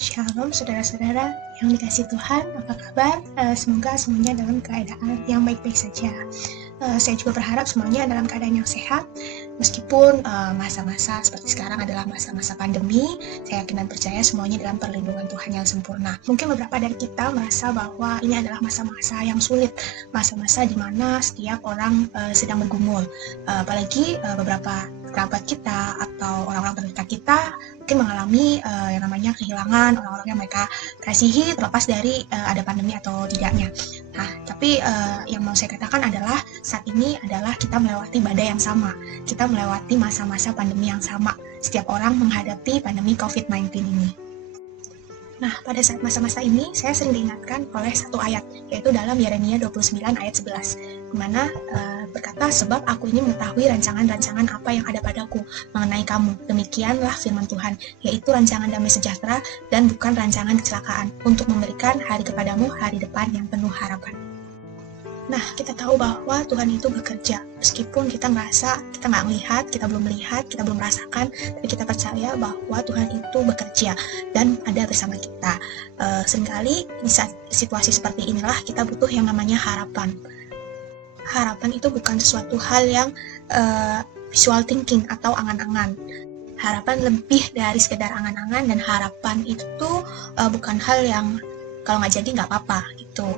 Shalom saudara-saudara yang dikasih Tuhan, apa kabar? Semoga semuanya dalam keadaan yang baik-baik saja. Saya juga berharap semuanya dalam keadaan yang sehat, meskipun masa-masa seperti sekarang adalah masa-masa pandemi. Saya yakin dan percaya semuanya dalam perlindungan Tuhan yang sempurna. Mungkin beberapa dari kita merasa bahwa ini adalah masa-masa yang sulit, masa-masa di mana setiap orang sedang bergumul, apalagi beberapa kerabat kita atau orang-orang terdekat kita mungkin mengalami yang namanya kehilangan orang-orang yang mereka kasihi terlepas dari ada pandemi atau tidaknya. Nah, tapi yang mau saya katakan adalah saat ini adalah kita melewati badai yang sama. Kita melewati masa-masa pandemi yang sama. Setiap orang menghadapi pandemi COVID-19 ini. Nah, pada saat masa-masa ini, saya sering diingatkan oleh satu ayat, yaitu dalam Yeremia 29 ayat 11, di mana berkata, sebab aku ini mengetahui rancangan-rancangan apa yang ada padaku mengenai kamu. Demikianlah firman Tuhan, yaitu rancangan damai sejahtera dan bukan rancangan kecelakaan, untuk memberikan hari kepadamu hari depan yang penuh harapan. Nah, kita tahu bahwa Tuhan itu bekerja. Meskipun kita merasa kita nggak melihat, kita belum melihat, kita belum merasakan, tapi kita percaya bahwa Tuhan itu bekerja dan ada bersama kita. Seringkali di saat situasi seperti inilah kita butuh yang namanya harapan. Harapan itu bukan sesuatu hal yang visual thinking atau angan-angan. Harapan lebih dari sekedar angan-angan, dan harapan itu bukan hal yang kalau nggak jadi nggak apa-apa gitu.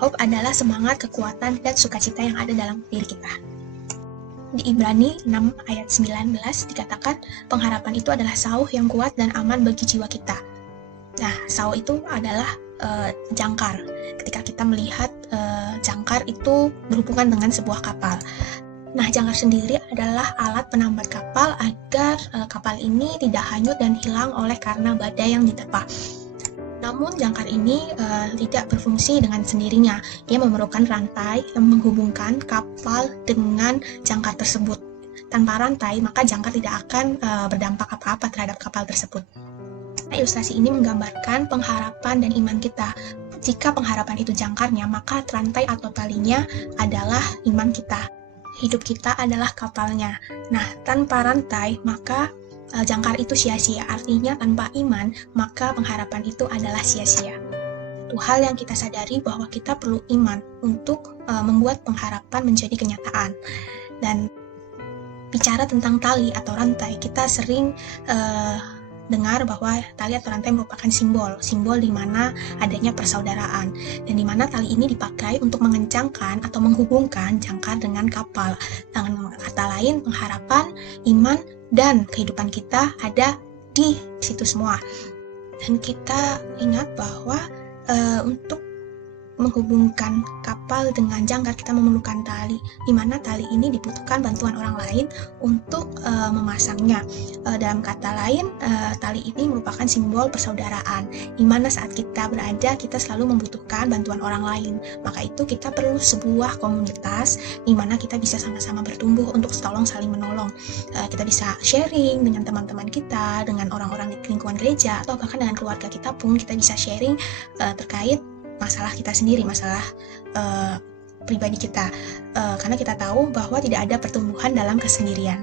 Hope adalah semangat, kekuatan, dan sukacita yang ada dalam diri kita. Di Ibrani 6 ayat 19 dikatakan, pengharapan itu adalah sauh yang kuat dan aman bagi jiwa kita. Nah, sauh itu adalah jangkar. Ketika kita melihat jangkar itu berhubungan dengan sebuah kapal. Nah, jangkar sendiri adalah alat penambat kapal agar kapal ini tidak hanyut dan hilang oleh karena badai yang diterpa. Namun jangkar ini tidak berfungsi dengan sendirinya. Dia memerlukan rantai yang menghubungkan kapal dengan jangkar tersebut. Tanpa rantai, maka jangkar tidak akan berdampak apa-apa terhadap kapal tersebut. Nah, ilustrasi ini menggambarkan pengharapan dan iman kita. Jika pengharapan itu jangkarnya, maka rantai atau talinya adalah iman kita. Hidup kita adalah kapalnya. Nah, tanpa rantai, maka jangkar itu sia-sia, artinya tanpa iman, maka pengharapan itu adalah sia-sia. Itu hal yang kita sadari bahwa kita perlu iman untuk membuat pengharapan menjadi kenyataan. Dan bicara tentang tali atau rantai, kita sering dengar bahwa tali atau rantai merupakan simbol di mana adanya persaudaraan, dan di mana tali ini dipakai untuk mengencangkan atau menghubungkan jangkar dengan kapal. Dengan kata lain, pengharapan, iman, dan kehidupan kita ada di situ semua. Dan kita ingat bahwa untuk menghubungkan kapal dengan jangkar kita memerlukan tali, di mana tali ini dibutuhkan bantuan orang lain untuk memasangnya. Dalam kata lain, tali ini merupakan simbol persaudaraan, di mana saat kita berada, kita selalu membutuhkan bantuan orang lain. Maka itu kita perlu sebuah komunitas di mana kita bisa sama-sama bertumbuh untuk tolong saling menolong. Kita bisa sharing dengan teman-teman kita, dengan orang-orang di lingkungan gereja, atau bahkan dengan keluarga kita pun kita bisa sharing terkait masalah kita sendiri, masalah pribadi kita, karena kita tahu bahwa tidak ada pertumbuhan dalam kesendirian.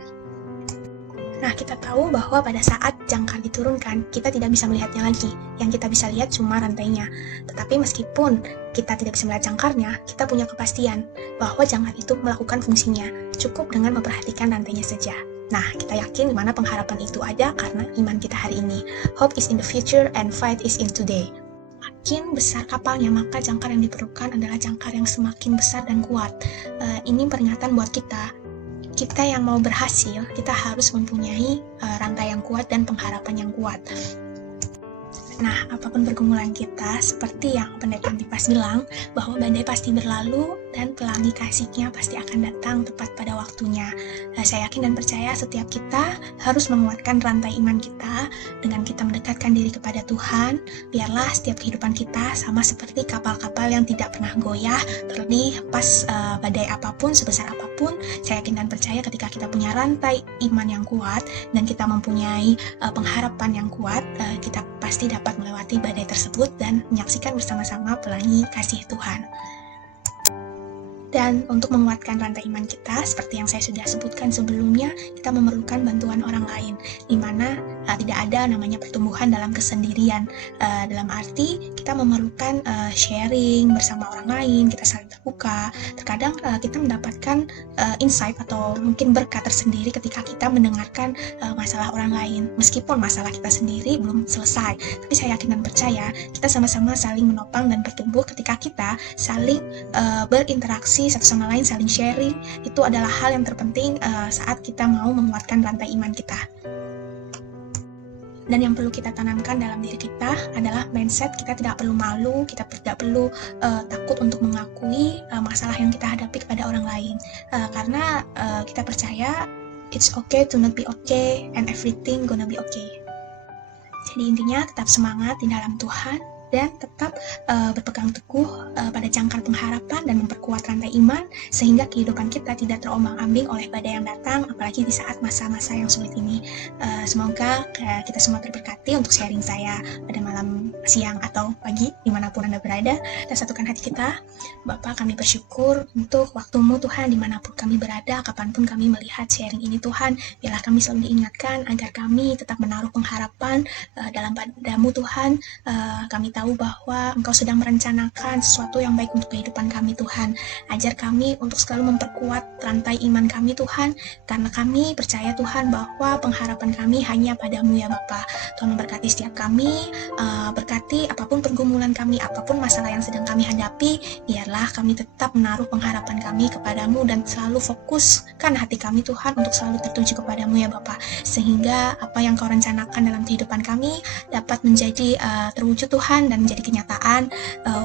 Nah, kita tahu bahwa pada saat jangkar diturunkan, kita tidak bisa melihatnya lagi. Yang kita bisa lihat cuma rantainya. Tetapi meskipun kita tidak bisa melihat jangkarnya, kita punya kepastian bahwa jangkar itu melakukan fungsinya. Cukup dengan memperhatikan rantainya saja. Nah, kita yakin di mana pengharapan itu ada karena iman kita hari ini. Hope is in the future and fight is in today. Makin besar kapalnya, maka jangkar yang diperlukan adalah jangkar yang semakin besar dan kuat. Ini peringatan buat kita yang mau berhasil, kita harus mempunyai rantai yang kuat dan pengharapan yang kuat. Nah, apapun pergumulan kita, seperti yang Pendeta Antipas bilang, bahwa badai pasti berlalu dan pelangi kasihnya pasti akan datang tepat pada waktunya. Saya yakin dan percaya setiap kita harus menguatkan rantai iman kita dengan kita mendekatkan diri kepada Tuhan. Biarlah setiap kehidupan kita sama seperti kapal-kapal yang tidak pernah goyah, terlebih pas badai apapun, sebesar apapun. Saya yakin dan percaya ketika kita punya rantai iman yang kuat dan kita mempunyai pengharapan yang kuat, kita pasti dapat melewati badai tersebut dan menyaksikan bersama-sama pelangi kasih Tuhan. Dan untuk menguatkan rantai iman kita, seperti yang saya sudah sebutkan sebelumnya, kita memerlukan bantuan orang lain, di mana tidak ada namanya pertumbuhan dalam kesendirian. Dalam arti kita memerlukan sharing bersama orang lain, kita saling terbuka. Terkadang kita mendapatkan insight atau mungkin berkat tersendiri ketika kita mendengarkan masalah orang lain. Meskipun masalah kita sendiri belum selesai, tapi saya yakin dan percaya kita sama-sama saling menopang dan bertumbuh ketika kita saling berinteraksi satu sama lain, saling sharing. Itu adalah hal yang terpenting saat kita mau menguatkan rantai iman kita. Dan yang perlu kita tanamkan dalam diri kita adalah mindset kita tidak perlu malu, kita tidak perlu takut untuk mengakui masalah yang kita hadapi kepada orang lain, karena kita percaya it's okay to not be okay and everything gonna be okay. Jadi intinya tetap semangat di dalam Tuhan dan tetap berpegang teguh pada jangkar pengharapan dan memperkuat rantai iman sehingga kehidupan kita tidak terombang-ambing oleh badai yang datang, apalagi di saat masa-masa yang sulit ini. Semoga kita semua terberkati untuk sharing saya pada malam, siang, atau pagi dimanapun Anda berada, dan satukan hati kita. Bapa, kami bersyukur untuk waktu-Mu Tuhan, dimanapun kami berada, kapanpun kami melihat sharing ini Tuhan, biarlah kami selalu diingatkan agar kami tetap menaruh pengharapan dalam padamu Tuhan. Kami tahu bahwa Engkau sedang merencanakan sesuatu yang baik untuk kehidupan kami Tuhan. Ajar kami untuk selalu memperkuat rantai iman kami Tuhan, karena kami percaya Tuhan bahwa pengharapan kami hanya padamu ya Bapa. Tuhan memberkati setiap kami, berkati apapun pergumulan kami, apapun masalah yang sedang kami hadapi, biarlah kami tetap menaruh pengharapan kami kepadamu dan selalu fokuskan hati kami Tuhan untuk selalu tertuju kepadamu ya Bapa, sehingga apa yang Kau rencanakan dalam kehidupan kami dapat menjadi terwujud Tuhan dan menjadi kenyataan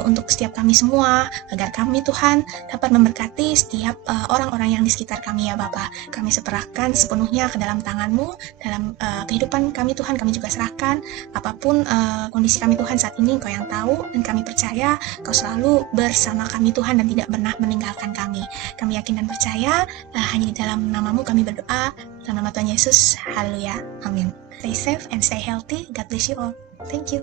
untuk setiap kami semua, agar kami Tuhan dapat memberkati setiap orang-orang yang di sekitar kami ya Bapa. Kami serahkan sepenuhnya ke dalam tangan-Mu, dalam kehidupan kami Tuhan, kami juga serahkan apapun kondisi kami Tuhan saat ini, Engkau yang tahu, dan kami percaya Kau selalu bersama kami Tuhan dan tidak pernah meninggalkan kami. Kami yakin dan percaya hanya di dalam nama-Mu kami berdoa, dalam nama Tuhan Yesus. Haleluya, amin. Stay safe and stay healthy. God bless you all. Thank you.